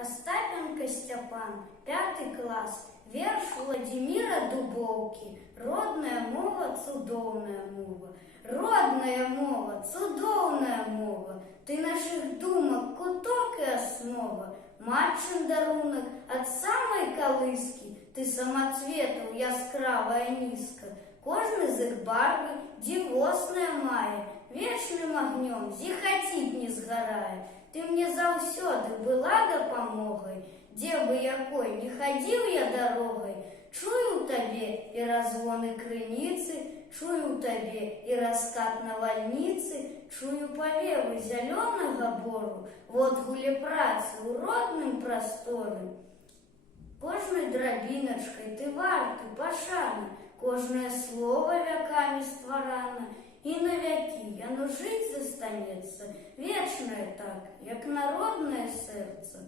Остапенко Степан, 5 класс, верш Владимира Дубовки. Родная мова, цудоўная мова. Родная мова, цудоўная мова. Ты наших думок куток и основа. Матчын дарунак ад самой колыски. Ты самоцвету яскравая низка. Кожны з іх барвы дзівосная мае. Вечным огнем зіхаціць не сгорая. Ты мне заўсёды была дапамогай, дзе бы якой не хадзіў я дарогай. Чую ў табе і разгоны крыніцы, чую ў табе і раскат навальніцы, чую павевы зялёнага бору, водгуле працы ў родным прасторы. Кожнай драбіначкай ты варты пашаны, кожнае слово вякамі стварана, і навякі яно жыць застанецца, вечнае так, як народнае сэрца.